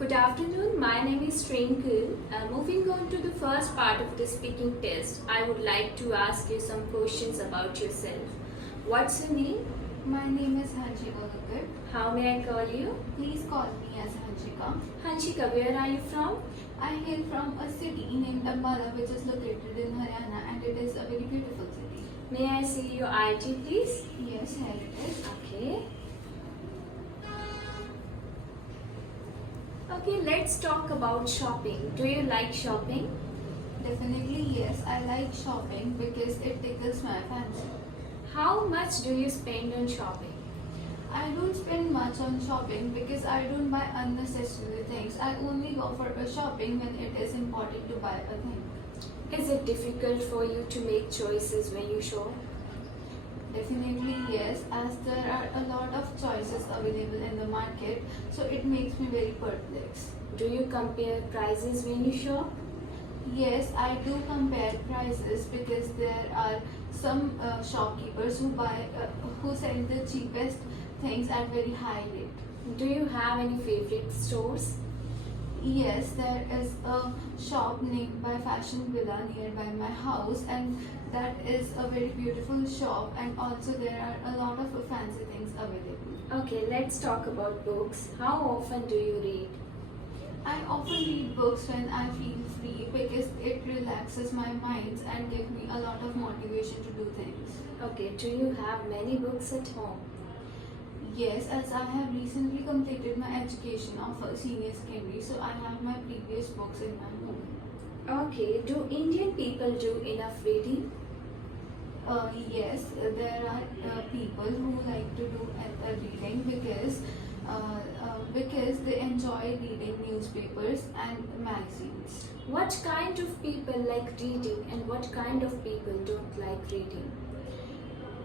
Good afternoon, my name is Twinkle. Moving on to the first part of the speaking test, I would like to ask you some questions about yourself. What's your name? My name is Hanshika Gupta. How may I call you? Please call me as Hanshika. Hanshika, where are you from? I hail from a city named Ambala, which is located in Haryana, and it is a very beautiful city. May I see your ID, please? Yes, here it is. Okay. Okay, let's talk about shopping. Do you like shopping? Definitely yes, I like shopping because it tickles my fancy. How much do you spend on shopping? I don't spend much on shopping because I don't buy unnecessary things. I only go for a shopping when it is important to buy a thing. Is it difficult for you to make choices when you shop? Definitely yes, as there are a lot of choices available in the market, so it makes me very perplexed. Do you compare prices when you shop? Yes, I do compare prices because there are some shopkeepers who sell the cheapest things at very high rate. Do you have any favorite stores? Yes, there is a shop named by Fashion Villa nearby my house, and that is a very beautiful shop, and also there are a lot of fancy things available. Okay, let's talk about books. How often do you read? I often read books when I feel free because it relaxes my mind and gives me a lot of motivation to do things. Okay, do you have many books at home? Yes, as I have recently completed my education of senior secondary, so I have my previous books in my home. Okay, do Indian people do enough reading? Yes, there are people who like to do reading because they enjoy reading newspapers and magazines. What kind of people like reading and what kind of people don't like reading?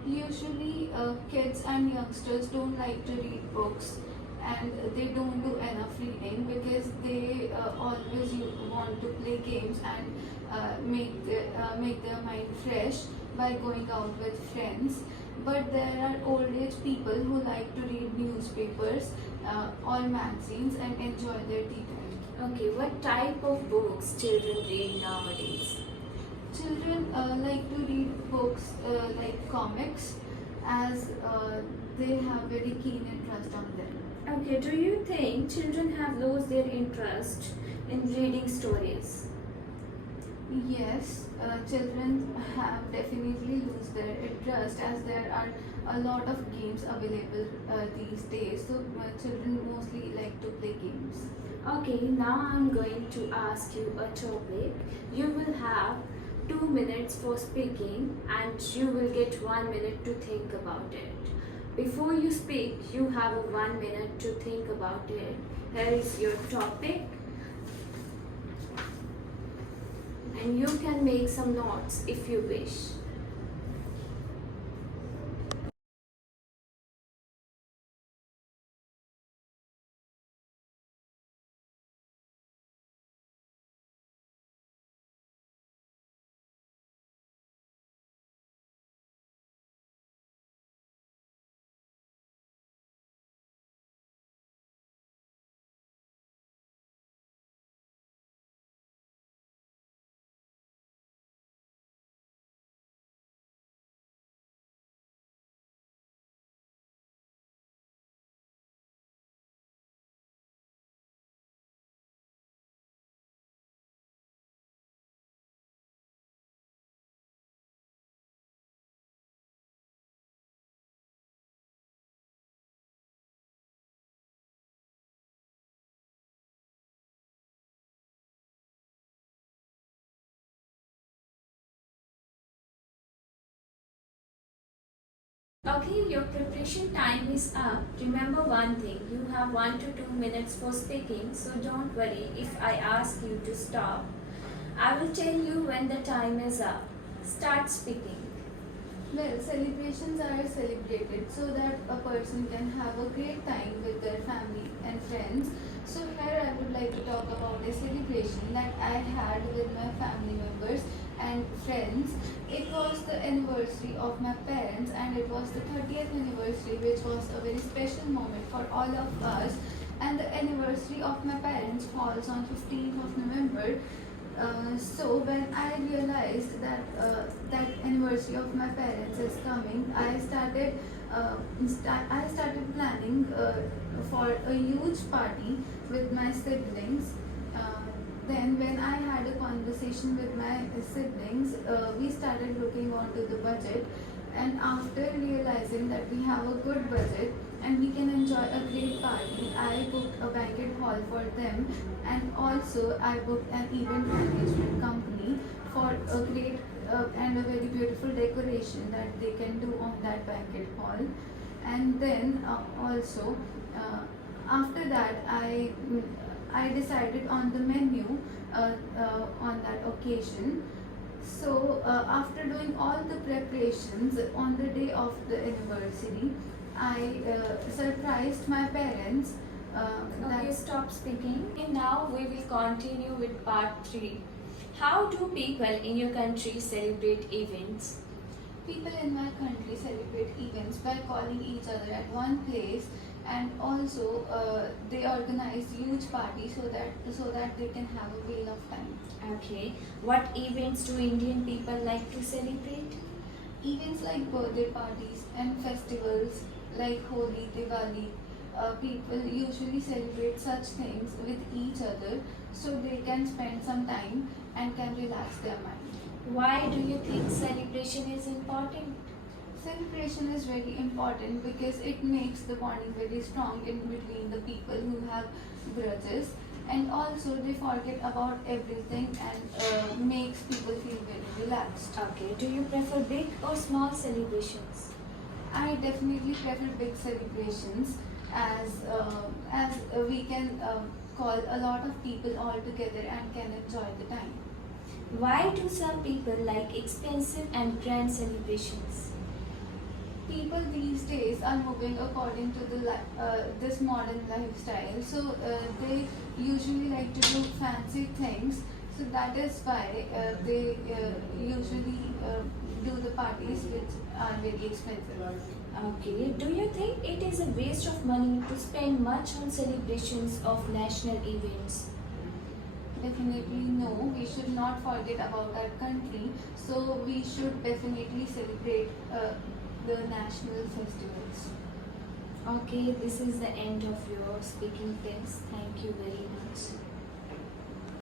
Usually, kids and youngsters don't like to read books and they don't do enough reading because they always want to play games and make their mind fresh by going out with friends. But there are old age people who like to read newspapers or magazines and enjoy their tea time. Okay, what type of books children read nowadays? Children like to read books like comics as they have very keen interest on them. Okay, do you think children have lost their interest in reading stories? Yes, children have definitely lose their interest as there are a lot of games available these days. So children mostly like to play games. Okay, now I'm going to ask you a topic. You will have 2 minutes for speaking and you will get 1 minute to think about it. Before you speak, you have a 1 minute to think about it. Here is your topic. And you can make some notes if you wish. Okay, your preparation time is up. Remember one thing, you have 1 to 2 minutes for speaking, so don't worry if I ask you to stop. I will tell you when the time is up. Start speaking. Well, celebrations are celebrated so that a person can have a great time with their family and friends. So here I would like to talk about a celebration that I had with my family members and friends. It was the anniversary of my parents and it was the 30th anniversary, which was a very special moment for all of us and the anniversary of my parents falls on 15th of November. So when I realized that that anniversary of my parents is coming, I started planning for a huge party with my siblings. Then when I had a conversation with my siblings, we started looking onto the budget, and after realizing that we have a good budget and we can enjoy a great party, I booked a banquet hall for them, and also I booked an event management company for a great and a very beautiful decoration that they can do on that banquet hall. And then also after that I decided on the menu on that occasion. So after doing all the preparations on the day of the anniversary, I surprised my parents. Okay, stop speaking. And now we will continue with part 3. How do people in your country celebrate events? People in my country celebrate events by calling each other at one place, and also they organize huge parties so that they can have a whale of time. Okay. What events do Indian people like to celebrate? Events like birthday parties and festivals like Holi, Diwali, people usually celebrate such things with each other so they can spend some time and can relax their mind. Why do you think celebration is important? Celebration is very important because it makes the bonding very strong in between the people who have grudges, and also they forget about everything and makes people feel very relaxed. Okay. Do you prefer big or small celebrations? I definitely prefer big celebrations as we can call a lot of people all together and can enjoy the time. Why do some people like expensive and grand celebrations? People these days are moving according to this modern lifestyle, so they usually like to do fancy things. So that is why they usually do the parties which are very expensive. Okay. Do you think it is a waste of money to spend much on celebrations of national events? Definitely no, we should not forget about our country, so we should definitely celebrate the national festivals. Okay, this is the end of your speaking test. Thank you very much.